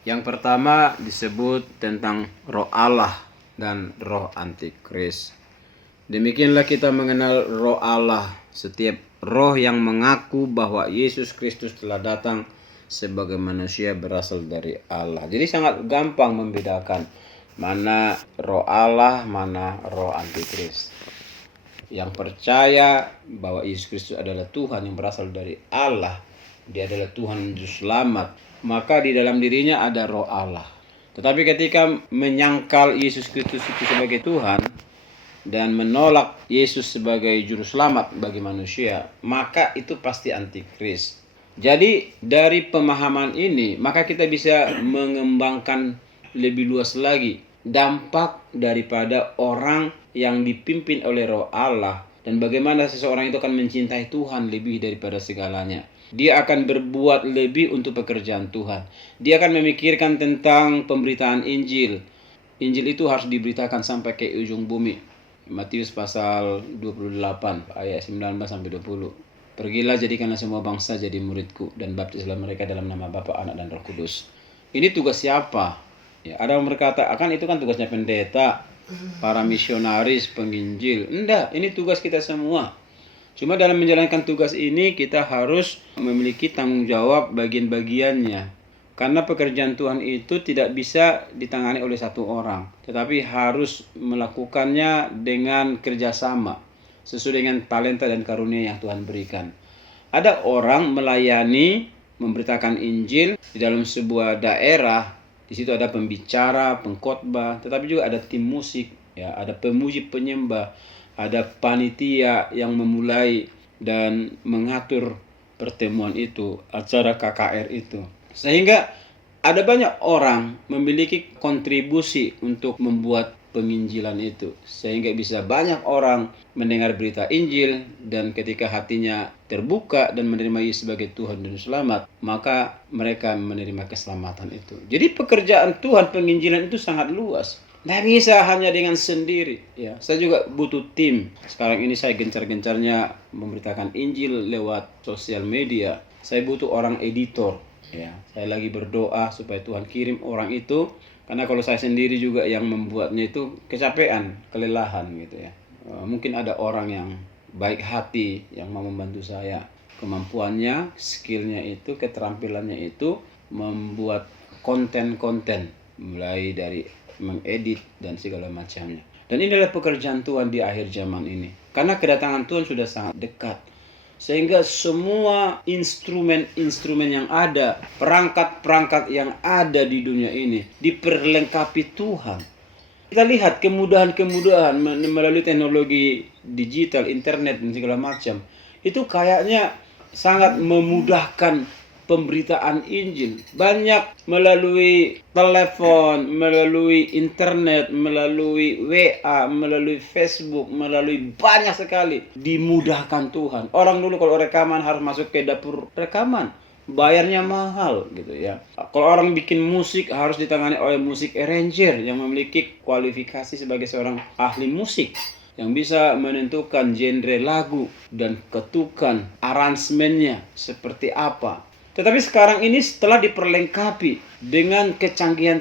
Yang pertama disebut tentang roh Allah dan roh antikris. Demikianlah kita mengenal roh Allah. Setiap roh yang mengaku bahwa Yesus Kristus telah datang sebagai manusia berasal dari Allah. Jadi sangat gampang membedakan mana roh Allah, mana roh antikris. Yang percaya bahwa Yesus Kristus adalah Tuhan yang berasal dari Allah, dia adalah Tuhan Juru Selamat, maka di dalam dirinya ada roh Allah. Tetapi ketika menyangkal Yesus Kristus itu sebagai Tuhan dan menolak Yesus sebagai Juru Selamat bagi manusia, maka itu pasti antikris. Jadi dari pemahaman ini, maka kita bisa mengembangkan lebih luas lagi dampak daripada orang yang dipimpin oleh roh Allah dan bagaimana seseorang itu akan mencintai Tuhan lebih daripada segalanya. Dia akan berbuat lebih untuk pekerjaan Tuhan. Dia akan memikirkan tentang pemberitaan Injil. Injil itu harus diberitakan sampai ke ujung bumi. Matius pasal 28 ayat 19 sampai 20. Pergilah, jadikanlah semua bangsa jadi muridku dan baptislah mereka dalam nama Bapa, Anak dan Roh Kudus. Ini tugas siapa? Ya, ada yang berkata, akan itu kan tugasnya pendeta, para misionaris, penginjil. Enggak, ini tugas kita semua. Cuma dalam menjalankan tugas ini kita harus memiliki tanggung jawab bagian-bagiannya. Karena pekerjaan Tuhan itu tidak bisa ditangani oleh satu orang, tetapi harus melakukannya dengan kerjasama, sesuai dengan talenta dan karunia yang Tuhan berikan. Ada orang melayani, memberitakan Injil di dalam sebuah daerah. Di situ ada pembicara, pengkhotbah, tetapi juga ada tim musik, ya, ada pemuji penyembah, ada panitia yang memulai dan mengatur pertemuan itu, acara KKR itu. Sehingga ada banyak orang memiliki kontribusi untuk membuat penginjilan itu, sehingga bisa banyak orang mendengar berita Injil dan ketika hatinya terbuka dan menerima Yesus sebagai Tuhan dan Selamat, maka mereka menerima keselamatan itu. Jadi pekerjaan Tuhan penginjilan itu sangat luas. Tidak bisa hanya dengan sendiri. Ya, saya juga butuh tim. Sekarang ini saya gencar-gencarnya memberitakan Injil lewat sosial media. Saya butuh orang editor. Ya, saya lagi berdoa supaya Tuhan kirim orang itu. Karena kalau saya sendiri juga yang membuatnya itu kecapean, kelelahan gitu ya. Mungkin ada orang yang baik hati yang mau membantu saya. Kemampuannya, skillnya itu, keterampilannya itu membuat konten-konten, mulai dari mengedit dan segala macamnya. Dan inilah pekerjaan Tuhan di akhir zaman ini. Karena kedatangan Tuhan sudah sangat dekat. Sehingga semua instrumen-instrumen yang ada, perangkat-perangkat yang ada di dunia ini diperlengkapi Tuhan. Kita lihat kemudahan-kemudahan melalui teknologi digital, internet dan segala macam. Itu kayaknya sangat memudahkan pemberitaan Injil. Banyak melalui telepon, melalui internet, melalui WA, melalui Facebook, melalui banyak sekali dimudahkan Tuhan. Orang dulu kalau rekaman harus masuk ke dapur rekaman, bayarnya mahal gitu ya. Kalau orang bikin musik harus ditangani oleh musik arranger yang memiliki kualifikasi sebagai seorang ahli musik, yang bisa menentukan genre lagu dan ketukan aransemennya seperti apa. Tetapi sekarang ini setelah diperlengkapi dengan kecanggihan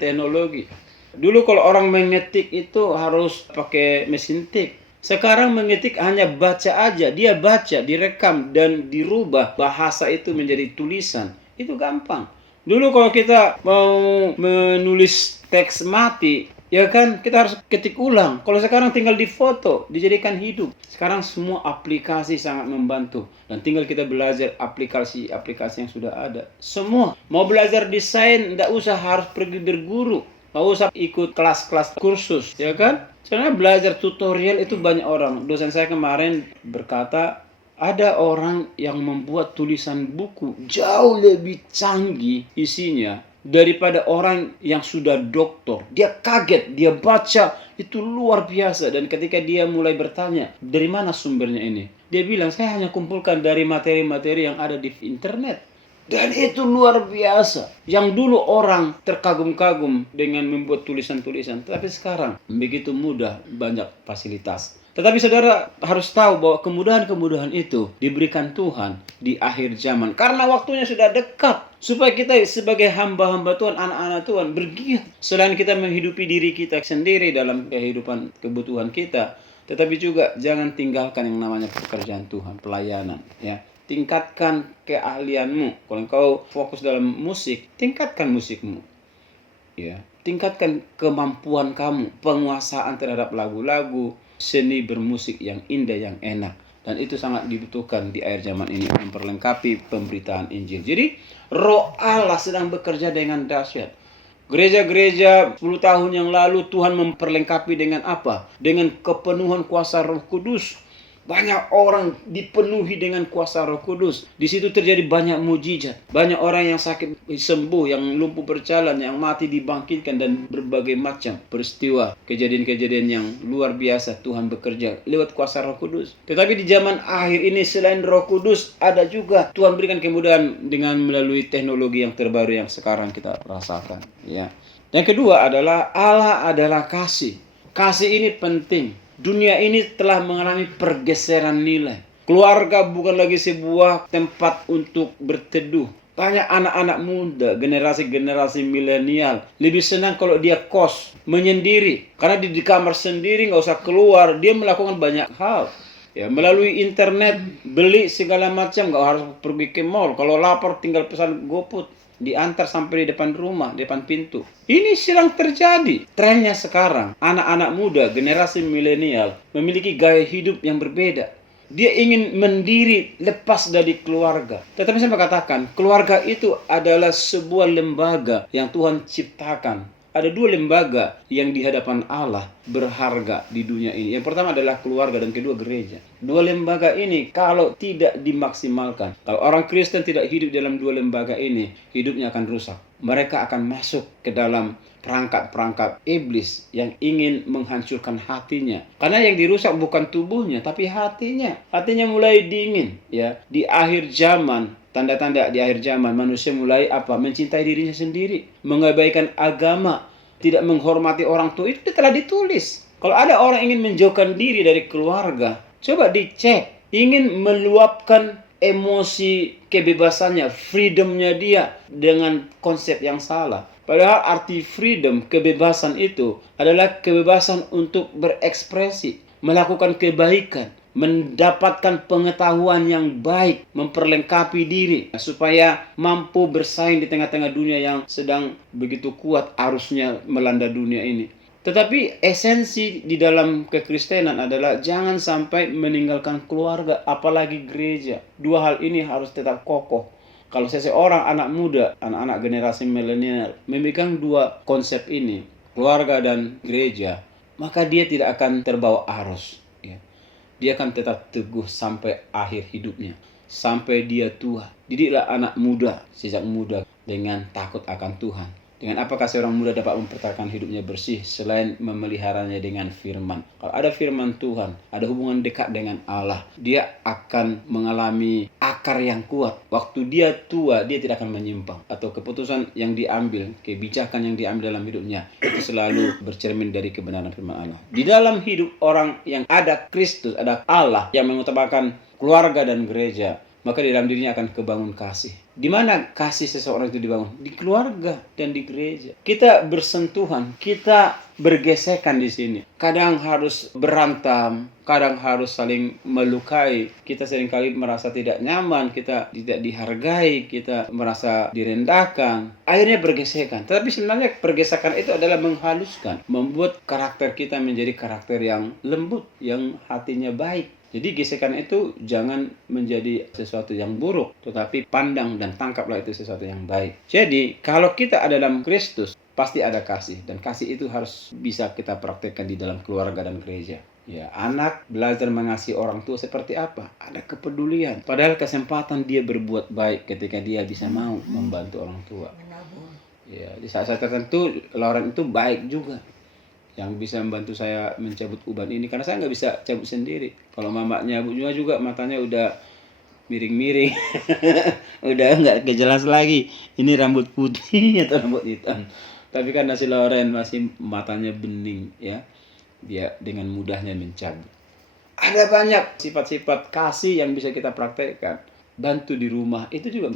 teknologi. Dulu kalau orang mengetik itu harus pakai mesin tik. Sekarang mengetik hanya baca aja. Dia baca, direkam dan dirubah bahasa itu menjadi tulisan. Itu gampang. Dulu kalau kita mau menulis teks mati, ya kan, kita harus ketik ulang. Kalau sekarang tinggal difoto, dijadikan hidup. Sekarang semua aplikasi sangat membantu. Dan tinggal kita belajar aplikasi-aplikasi yang sudah ada. Semua. Mau belajar desain, tidak usah harus pergi berguru. Tidak usah ikut kelas-kelas kursus, ya kan? Sekarang belajar tutorial itu banyak orang. Dosen saya kemarin berkata, ada orang yang membuat tulisan buku jauh lebih canggih isinya daripada orang yang sudah doktor. Dia kaget, dia baca, itu luar biasa. Dan ketika dia mulai bertanya, dari mana sumbernya ini? Dia bilang, saya hanya kumpulkan dari materi-materi yang ada di internet. Dan itu luar biasa. Yang dulu orang terkagum-kagum dengan membuat tulisan-tulisan. Tapi sekarang begitu mudah, banyak fasilitas. Tetapi saudara harus tahu bahwa kemudahan-kemudahan itu diberikan Tuhan di akhir zaman. Karena waktunya sudah dekat. Supaya kita sebagai hamba-hamba Tuhan, anak-anak Tuhan bergiat. Selain kita menghidupi diri kita sendiri dalam kehidupan kebutuhan kita, tetapi juga jangan tinggalkan yang namanya pekerjaan Tuhan, pelayanan. Ya, tingkatkan keahlianmu. Kalau engkau fokus dalam musik, tingkatkan musikmu. Ya, tingkatkan kemampuan kamu, penguasaan terhadap lagu-lagu, seni bermusik yang indah, yang enak. Dan itu sangat dibutuhkan di akhir zaman ini, memperlengkapi pemberitaan Injil. Jadi Roh Allah sedang bekerja dengan dahsyat. Gereja-gereja 10 tahun yang lalu Tuhan memperlengkapi dengan apa? Dengan kepenuhan kuasa Roh Kudus. Banyak orang dipenuhi dengan kuasa Roh Kudus. Di situ terjadi banyak mujizat. Banyak orang yang sakit sembuh, yang lumpuh berjalan, yang mati dibangkitkan, dan berbagai macam peristiwa, kejadian-kejadian yang luar biasa Tuhan bekerja lewat kuasa Roh Kudus. Tetapi di zaman akhir ini selain Roh Kudus, ada juga Tuhan berikan kemudahan dengan melalui teknologi yang terbaru yang sekarang kita rasakan. Ya. Yang kedua adalah Allah adalah kasih. Kasih ini penting. Dunia ini telah mengalami pergeseran nilai. Keluarga bukan lagi sebuah tempat untuk berteduh. Banyak anak-anak muda, generasi-generasi milenial lebih senang kalau dia kos, menyendiri. Karena di kamar sendiri, nggak usah keluar, dia melakukan banyak hal. Ya, melalui internet, beli segala macam, nggak harus pergi ke mall. Kalau lapar tinggal pesan GoFood, diantar sampai di depan rumah, depan pintu. Ini sedang terjadi. Trennya sekarang, anak-anak muda, generasi milenial memiliki gaya hidup yang berbeda. Dia ingin mendiri lepas dari keluarga. Tetapi saya katakan, keluarga itu adalah sebuah lembaga yang Tuhan ciptakan. Ada 2 lembaga yang di hadapan Allah berharga di dunia ini. Yang pertama adalah keluarga dan kedua gereja. 2 lembaga ini kalau tidak dimaksimalkan, kalau orang Kristen tidak hidup dalam 2 lembaga ini, hidupnya akan rusak. Mereka akan masuk ke dalam perangkap-perangkap iblis yang ingin menghancurkan hatinya. Karena yang dirusak bukan tubuhnya, tapi hatinya. Hatinya mulai dingin. Ya, di akhir zaman, tanda-tanda di akhir zaman, manusia mulai apa? Mencintai dirinya sendiri, mengabaikan agama, tidak menghormati orang tua. Itu telah ditulis. Kalau ada orang ingin menjauhkan diri dari keluarga, coba dicek. Ingin meluapkan emosi kebebasannya, freedomnya dia dengan konsep yang salah. Padahal arti freedom, kebebasan itu adalah kebebasan untuk berekspresi, melakukan kebaikan, mendapatkan pengetahuan yang baik, memperlengkapi diri supaya mampu bersaing di tengah-tengah dunia yang sedang begitu kuat arusnya melanda dunia ini. Tetapi esensi di dalam kekristenan adalah jangan sampai meninggalkan keluarga, apalagi gereja. 2 hal ini harus tetap kokoh. Kalau seseorang anak muda, anak-anak generasi milenial memegang 2 konsep ini, keluarga dan gereja, maka dia tidak akan terbawa arus. Ya. Dia akan tetap teguh sampai akhir hidupnya, sampai dia tua. Didiklah anak muda sejak muda dengan takut akan Tuhan. Dengan apakah seorang muda dapat mempertahankan hidupnya bersih selain memeliharanya dengan firman? Kalau ada firman Tuhan, ada hubungan dekat dengan Allah, dia akan mengalami akar yang kuat. Waktu dia tua, dia tidak akan menyimpang. Atau keputusan yang diambil, kebijakan yang diambil dalam hidupnya, itu selalu bercermin dari kebenaran firman Allah. Di dalam hidup orang yang ada Kristus, ada Allah yang mengutamakan keluarga dan gereja, maka di dalam dirinya akan kebangun kasih. Di mana kasih seseorang itu dibangun? Di keluarga dan di gereja. Kita bersentuhan, kita bergesekan di sini. Kadang harus berantam, kadang harus saling melukai. Kita seringkali merasa tidak nyaman, kita tidak dihargai, kita merasa direndahkan. Akhirnya bergesekan. Tetapi sebenarnya pergesekan itu adalah menghaluskan, membuat karakter kita menjadi karakter yang lembut, yang hatinya baik. Jadi gesekan itu jangan menjadi sesuatu yang buruk, tetapi pandang dan tangkaplah itu sesuatu yang baik. Jadi kalau kita ada dalam Kristus, pasti ada kasih. Dan kasih itu harus bisa kita praktekkan di dalam keluarga dan gereja. Ya, anak belajar mengasihi orang tua seperti apa? Ada kepedulian. Padahal kesempatan dia berbuat baik ketika dia bisa mau membantu orang tua. Ya, di saat-saat tertentu, Lauren itu baik juga. Yang bisa membantu saya mencabut uban ini, karena saya nggak bisa cabut sendiri. Kalau mamanya Bu Jua juga matanya udah miring-miring, udah nggak jelas lagi ini rambut putih atau rambut hitam. Tapi karena si Lauren masih matanya bening, ya, dia dengan mudahnya mencabut. Ada banyak sifat-sifat kasih yang bisa kita praktekkan. Bantu di rumah itu juga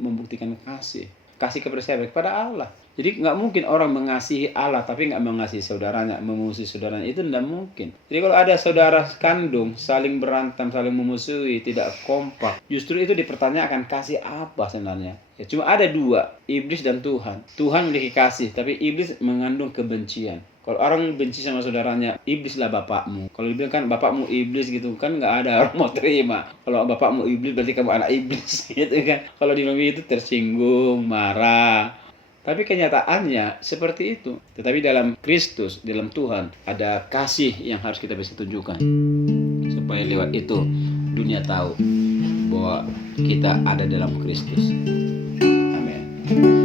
membuktikan kasih. Kasih kepada siapa? Kepada Allah. Jadi nggak mungkin orang mengasihi Allah tapi nggak mengasihi saudaranya, memusuhi saudaranya, itu tidak mungkin. Jadi kalau ada saudara kandung saling berantem, saling memusuhi, tidak kompak, justru itu dipertanyakan kasih apa sebenarnya. Ya, cuma ada dua, iblis dan Tuhan. Tuhan memiliki kasih, tapi iblis mengandung kebencian. Kalau orang benci sama saudaranya, iblislah bapakmu. Kalau dibilang kan bapakmu iblis gitu kan, nggak ada orang mau terima. Kalau bapakmu iblis berarti kamu anak iblis gitu kan. Kalau dibilang itu tersinggung, marah. Tapi kenyataannya seperti itu. Tetapi dalam Kristus, dalam Tuhan, ada kasih yang harus kita bisa tunjukkan. Supaya lewat itu dunia tahu bahwa kita ada dalam Kristus. Amin.